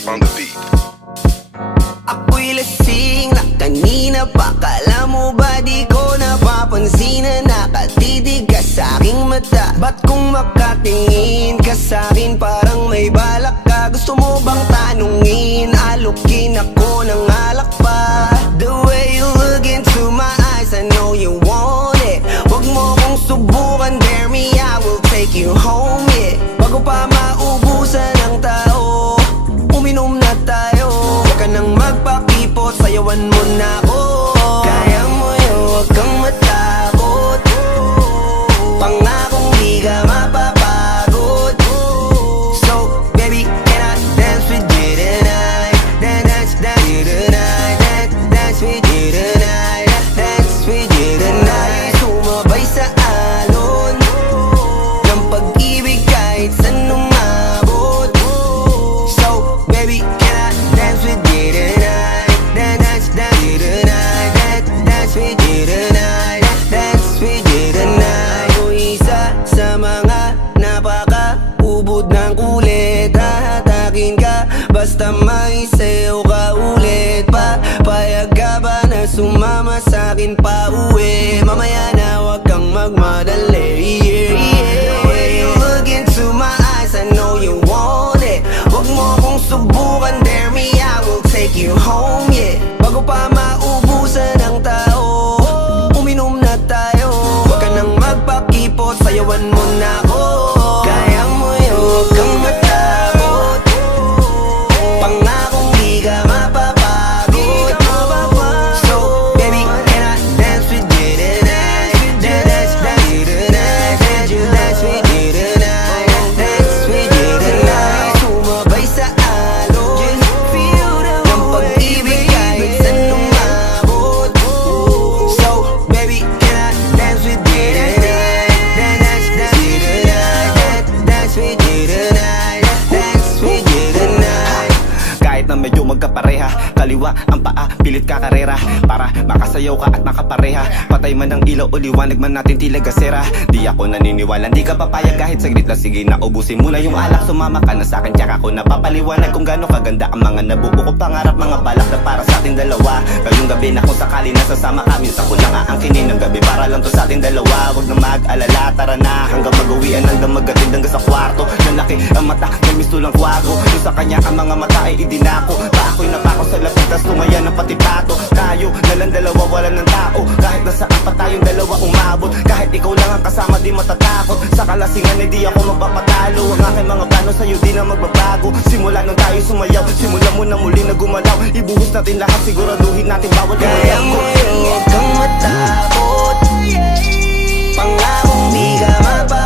Classic on the beat. Ako'y lasing na kanina pa. Kala mo ba di ko napapansin na nakatitig ka sa'king mata? Ba't kung makatingin ka sa'kin parang may balak ka? Gusto mo bang tanungin? Alukin ako ng alak pa. The way you look into my eyes, I know you want it. Wag mo kong subukan, dare me, I will take you home, yeah. Bago pa maubusan ng tao, uminom na tayo. Huwag ka nang magpakipot, sayawan mo na ako. Kaya mo yun, huwag kang matakot. Pangakong di ka mapapagod. So, baby, can I dance with you tonight? Dance with you tonight. Dance with you tonight. Dance with you tonight. Sumabay sa alon ng pag-ibig kahit saan umabot. So, baby, can I dance with you tonight? Dance with you tonight. Dance with you tonight. Dance with you tonight. O isa sa mga napaka-ubod ng kulit. Hahatakin ka basta may sayo ka ulit pa. Payag ka ba na sumama sa'kin pa uwi? Mamaya na wag kang magmadali, yeah, yeah. The way you look into my eyes, I know you want it. Wag mo kong subukan, dare me, I will take you home, yeah. Bago pa maubusan ng tao, uminom na tayo. Wag ka nang magpakipot, sayawan mo na ako. Kaya mo yun, wag kang matakot. Pangakong di ka mapapagod. So, baby, can I dance with you tonight? Dance with you tonight. Dance with you tonight. Dance with you tonight. Sumabay sa alon ng pag-ibig kahit saan umabot. So, baby, can I dance with you tonight? Dance with you tonight. Dance with you tonight. Dance with you tonight. Kahit na medyo magkapareha, kaliwa ang paa, pilit ka karera para makasayaw ka at makapareha. Patay man ang ilaw o liwanag man natin tila gasera. Di ako naniniwala, di ka papayag kahit saglit na. Sige na, ubusin mo na yung alak. Sumama ka na sa'kin, tsaka ako napapaliwanag kung gaano kaganda ang mga nabuo ko pangarap. Mga balak na para sa ating dalawa. Ngayong gabi na kung sakali nasasama kami, sa ko lang aangkinin ng gabi para lang to sa ating dalawa. Huwag na mag-alala, tara na hanggang mag-uwian ng damagatid hanggang sa kwarto. Nalaki ang mata, may mistulang kwago. Yung sa kanya ang mga mata ay idinako. Ako'y napako sa lapit, tas tumaya ng pati pato. Tayo nalang dalawa, wala ng tao. Kahit nasaan pa tayong dalawa umabot. Kahit ikaw lang ang kasama, di matatakot. Sa kalasingan ay di ako magpapatalo. Ang aking mga plano sa'yo di na magbabago. Simula nung tayo sumayaw, simula mo na muli na gumalaw. Ibuhos natin lahat, siguraduhin natin bawat Kaya mo yun, huwag kang matakot. Pangakong di ka mapapagod.